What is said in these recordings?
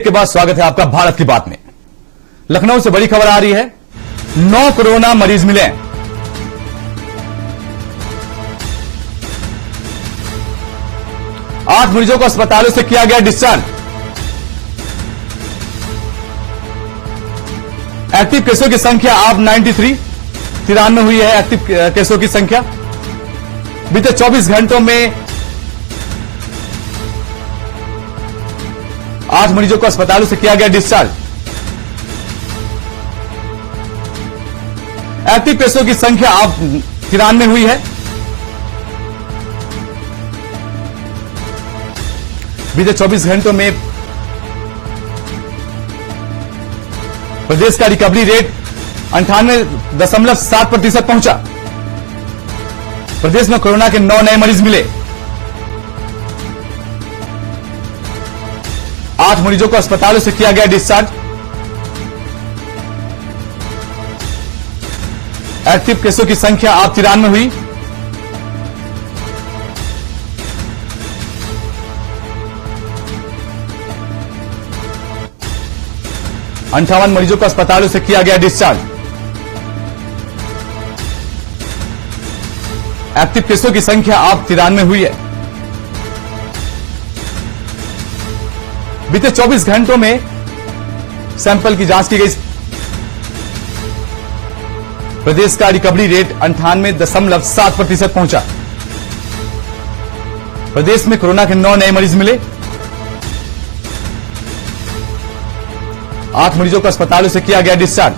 के बाद स्वागत है आपका भारत की बात में। लखनऊ से बड़ी खबर आ रही है। 9 कोरोना मरीज मिले। 8 मरीजों को अस्पतालों से किया गया डिस्चार्ज। एक्टिव केसों की संख्या अब 93 हुई है। एक्टिव केसों की संख्या बीते 24 घंटों में 8 मरीजों को अस्पतालों से किया गया डिस्चार्ज। एक्टिव केसों की संख्या अब 93 हुई है। बीते 24 घंटों में प्रदेश का रिकवरी रेट 98.7% पहुंचा। प्रदेश में कोरोना के 9 नए मरीज मिले। 8 मरीजों को अस्पतालों से किया गया डिस्चार्ज। एक्टिव केसों की संख्या अब 93 हुई। अंठावन मरीजों को अस्पतालों से किया गया डिस्चार्ज। एक्टिव केसों की संख्या अब 93 हुई है। बीते 24 घंटों में सैंपल की जांच की गई। प्रदेश का रिकवरी रेट 98.7% पहुंचा। प्रदेश में कोरोना के 9 नए मरीज मिले। 8 मरीजों को अस्पतालों से किया गया डिस्चार्ज।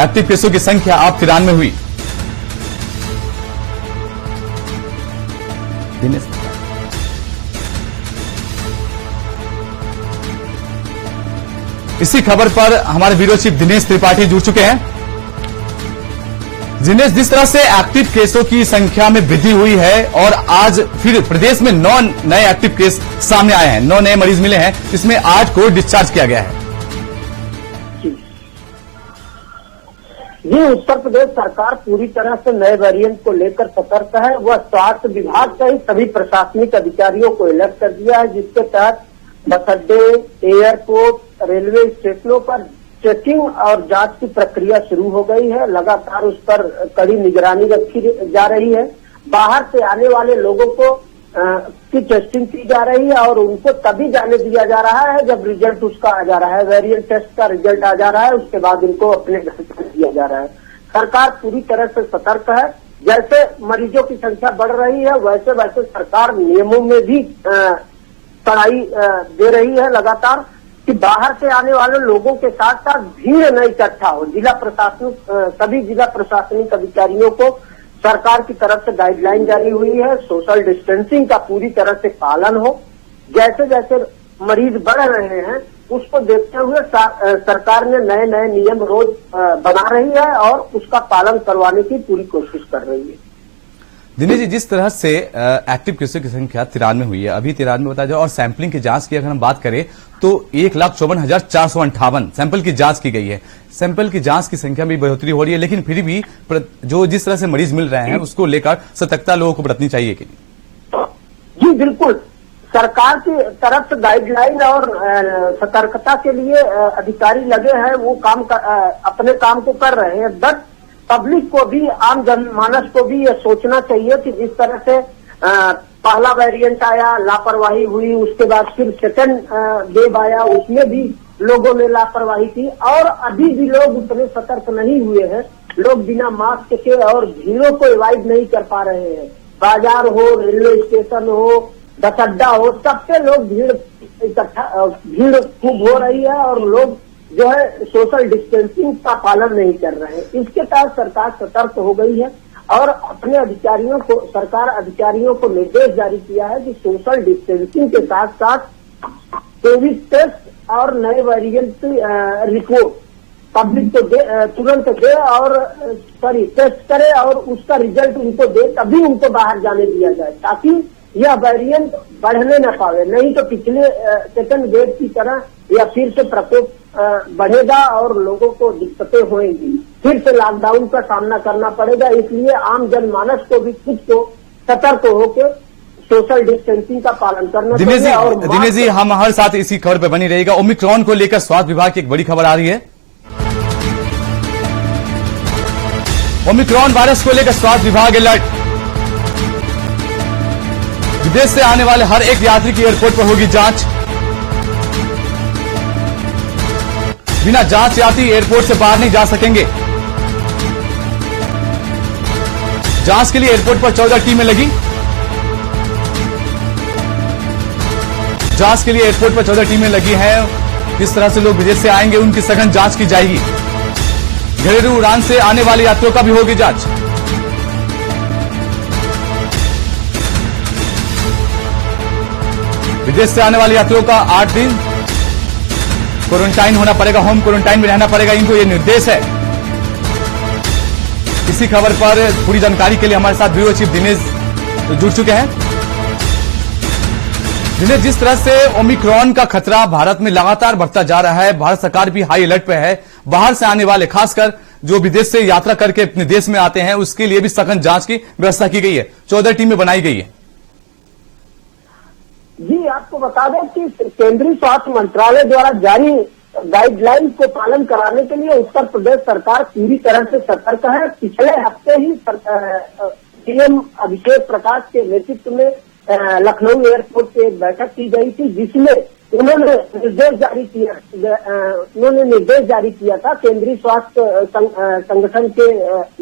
एक्टिव केसों की संख्या अब 93 हुई। इसी खबर पर हमारे ब्यूरो चीफ दिनेश त्रिपाठी जुड़ चुके हैं। दिनेश, जिस तरह से एक्टिव केसों की संख्या में वृद्धि हुई है और आज फिर प्रदेश में 9 नए एक्टिव केस सामने आए हैं, 9 नए मरीज मिले हैं, इसमें 8 को डिस्चार्ज किया गया है। जी, उत्तर प्रदेश सरकार पूरी तरह से नए वेरिएंट को लेकर सतर्क है। वह स्वास्थ्य विभाग सहित सभी प्रशासनिक अधिकारियों को अलर्ट कर दिया है, जिसके तहत बस अड्डे, एयरपोर्ट, रेलवे स्टेशनों पर चेकिंग और जांच की प्रक्रिया शुरू हो गई है। लगातार उस पर कड़ी निगरानी रखी जा रही है। बाहर से आने वाले लोगों को की टेस्टिंग की जा रही है और उनको तभी जाने दिया जा रहा है जब रिजल्ट उसका आ जा रहा है, वेरिएंट टेस्ट का रिजल्ट आ जा रहा है, उसके बाद उनको अपने घर भेज दिया जा रहा है। सरकार पूरी तरह से सतर्क है। जैसे मरीजों की संख्या बढ़ रही है वैसे वैसे सरकार नियमों में भी कड़ाई दे रही है लगातार, कि बाहर से आने वाले लोगों के साथ साथ भीड़ न इकट्ठा हो। सभी जिला प्रशासनिक अधिकारियों को सरकार की तरफ से गाइडलाइन जारी हुई है। सोशल डिस्टेंसिंग का पूरी तरह से पालन हो। जैसे जैसे मरीज बढ़ रहे हैं उसको देखते हुए सरकार ने नए नए नियम रोज बना रही है और उसका पालन करवाने की पूरी कोशिश कर रही है। दिनेश जी, जिस तरह से एक्टिव केसों की संख्या 93 हुई है, अभी 93 बताया जाए, और सैंपलिंग की जांच की अगर हम बात करें तो 1,54,458 सैंपल की जांच की गई है। सैंपल की जांच की संख्या में बढ़ोतरी हो रही है, लेकिन फिर भी जो जिस तरह से मरीज मिल रहे हैं उसको लेकर सतर्कता लोगों को बरतनी चाहिए कि नहीं? जी बिल्कुल, सरकार की तरफ से गाइडलाइन और सतर्कता के लिए अधिकारी लगे हैं, वो अपने काम को कर रहे हैं। बट पब्लिक को भी, आम जनमानस को भी ये सोचना चाहिए कि जिस तरह से पहला वेरिएंट आया, लापरवाही हुई, उसके बाद फिर सेकंड वेव आया, उसमें भी लोगों ने लापरवाही की और अभी भी लोग उतने सतर्क नहीं हुए हैं। लोग बिना मास्क के और भीड़ों को अवॉइड नहीं कर पा रहे हैं। बाजार हो, रेलवे स्टेशन हो, बस अड्डा हो, सबसे लोग भीड़ खूब हो रही है और लोग जो है सोशल डिस्टेंसिंग का पालन नहीं कर रहे हैं। इसके तहत सरकार सतर्क हो गई है और अपने सरकार अधिकारियों को निर्देश जारी किया है कि सोशल डिस्टेंसिंग के साथ साथ कोविड टेस्ट और नए वेरिएंट की रिपोर्ट पब्लिक को तुरंत दे और टेस्ट करे और उसका रिजल्ट उनको दे, तभी उनको बाहर जाने दिया जाए, ताकि यह वेरिएंट बढ़ने न पावे। नहीं तो पिछले सेकंड वेव की तरह या फिर से प्रकोप बढ़ेगा और लोगों को दिक्कतें होंगी, फिर से लॉकडाउन का सामना करना पड़ेगा। इसलिए आम जनमानस को भी खुद को सतर्क होकर सोशल डिस्टेंसिंग का पालन करना दिनेश चाहिए। और दिनेश जी, हम हर साथ इसी खबर पर बनी रहेगा। ओमिक्रॉन को लेकर स्वास्थ्य विभाग की एक बड़ी खबर आ रही है। ओमिक्रॉन वायरस को लेकर स्वास्थ्य विभाग अलर्ट। विदेश से आने वाले हर एक यात्री की एयरपोर्ट पर होगी जांच। बिना जांच यात्री एयरपोर्ट से बाहर नहीं जा सकेंगे। जांच के लिए एयरपोर्ट पर 14 टीमें लगी। जांच के लिए एयरपोर्ट पर 14 टीमें लगी हैं। किस तरह से लोग विदेश से आएंगे उनकी सघन जांच की जाएगी। घरेलू उड़ान से आने वाले यात्रियों का भी होगी जांच। विदेश से आने वाले यात्रियों का 8 दिन क्वारंटाइन होना पड़ेगा, होम क्वारंटाइन में रहना पड़ेगा, इनको यह निर्देश है। इसी खबर पर पूरी जानकारी के लिए हमारे साथ ब्यूरो चीफ दिनेश जुड़ चुके हैं। दिनेश, जिस तरह से ओमिक्रॉन का खतरा भारत में लगातार बढ़ता जा रहा है, भारत सरकार भी हाई अलर्ट पे है। बाहर से आने वाले, खासकर जो विदेश से यात्रा करके अपने देश में आते हैं, उसके लिए भी सघन जांच की व्यवस्था की गई है। 14 टीमें बनाई गई है। जी, आपको बता दें कि केंद्रीय स्वास्थ्य मंत्रालय द्वारा जारी गाइडलाइन को पालन कराने के लिए उत्तर प्रदेश सरकार पूरी तरह से सतर्क है। पिछले हफ्ते ही सीएम अभिषेक प्रकाश के नेतृत्व में लखनऊ एयरपोर्ट पे एक बैठक की गई थी, जिसमें उन्होंने निर्देश जारी किया था केंद्रीय स्वास्थ्य संगठन के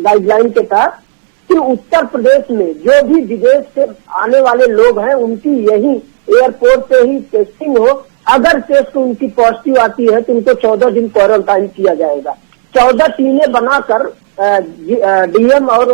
गाइडलाइन के तहत कि उत्तर प्रदेश में जो भी विदेश से आने वाले लोग हैं उनकी यही एयरपोर्ट पे ही टेस्टिंग हो। अगर टेस्ट उनकी पॉजिटिव आती है तो उनको 14 दिन क्वारंटाइन किया जाएगा। 14 टीमें बनाकर डीएम और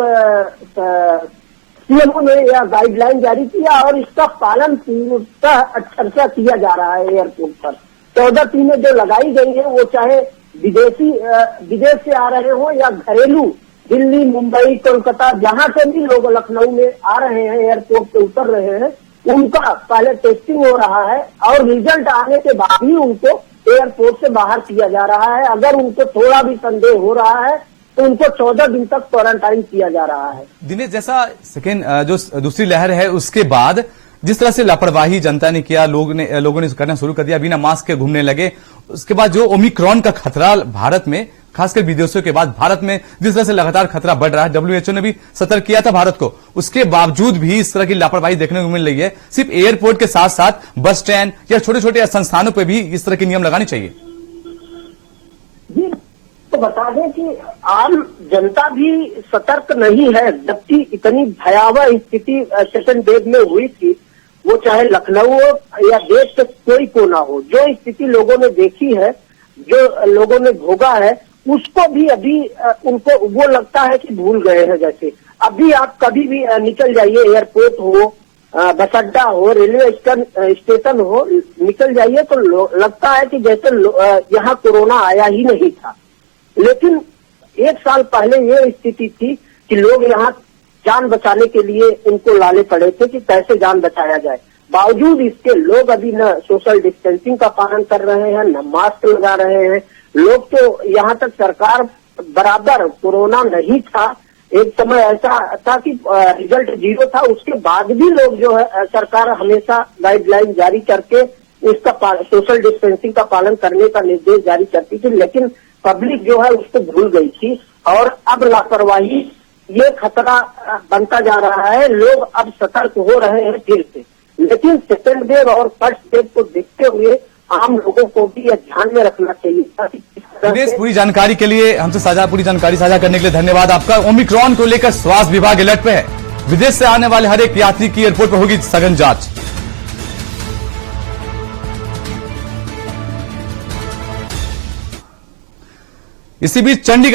सीएमओ ने यह गाइडलाइन जारी किया और इसका पालन पूर्णतः अच्छा किया जा रहा है। एयरपोर्ट पर 14 टीमें जो लगाई गई हैं वो चाहे विदेश से आ रहे हो या घरेलू दिल्ली, मुंबई, कोलकाता, जहां से भी लोग लखनऊ में आ रहे हैं, एयरपोर्ट पे उतर रहे हैं, उनका पहले टेस्टिंग हो रहा है और रिजल्ट आने के बाद ही उनको एयरपोर्ट से बाहर किया जा रहा है। अगर उनको थोड़ा भी संदेह हो रहा है तो उनको 14 दिन तक क्वारंटाइन किया जा रहा है। दिनेश, जैसा सेकेंड जो दूसरी लहर है उसके बाद जिस तरह से लापरवाही जनता ने किया, लोगों ने करना शुरू कर दिया, बिना मास्क के घूमने लगे, उसके बाद जो ओमिक्रॉन का खतरा भारत में, खासकर विदेशों के बाद भारत में जिस तरह से लगातार खतरा बढ़ रहा है, WHO ने भी सतर्क किया था भारत को, उसके बावजूद भी इस तरह की लापरवाही देखने को मिल रही है। सिर्फ एयरपोर्ट के साथ साथ बस स्टैंड या छोटे छोटे संस्थानों पर भी इस तरह के नियम लगाने चाहिए। जी, तो बता दें कि आम जनता भी सतर्क नहीं है, जबकि इतनी भयावह स्थिति सेकंड वेव में हुई थी, वो चाहे लखनऊ हो या देश के कोई कोना हो, जो स्थिति लोगों ने देखी है, जो लोगों ने भोगा है, उसको भी अभी उनको वो लगता है कि भूल गए हैं। जैसे अभी आप कभी भी निकल जाइए, एयरपोर्ट हो, बस अड्डा हो, रेलवे स्टेशन हो, निकल जाइए तो लगता है कि जैसे यहाँ कोरोना आया ही नहीं था। लेकिन 1 साल पहले ये स्थिति थी कि लोग यहाँ जान बचाने के लिए उनको लाले पड़े थे कि कैसे जान बचाया जाए। बावजूद इसके लोग अभी न सोशल डिस्टेंसिंग का पालन कर रहे हैं, न मास्क लगा रहे हैं। लोग तो यहाँ तक सरकार बराबर कोरोना नहीं था, एक समय ऐसा था कि रिजल्ट 0 था, उसके बाद भी लोग जो है सरकार हमेशा गाइडलाइन जारी करके इसका सोशल डिस्टेंसिंग का पालन करने का निर्देश जारी करती थी, लेकिन पब्लिक जो है उसको भूल गई थी और अब लापरवाही ये खतरा बनता जा रहा है। लोग अब सतर्क हो रहे हैं फिर से, लेकिन सेकेंड वेव और फर्स्ट वेव को देखते हुए आम लोगों को भी यह ध्यान में रखना चाहिए। पूरी जानकारी के लिए हमसे पूरी जानकारी साझा करने के लिए धन्यवाद आपका। ओमिक्रॉन को लेकर स्वास्थ्य विभाग अलर्ट पे है। विदेश से आने वाले हर एक यात्री की एयरपोर्ट पर होगी सघन जांच। इसी बीच चंडीगढ़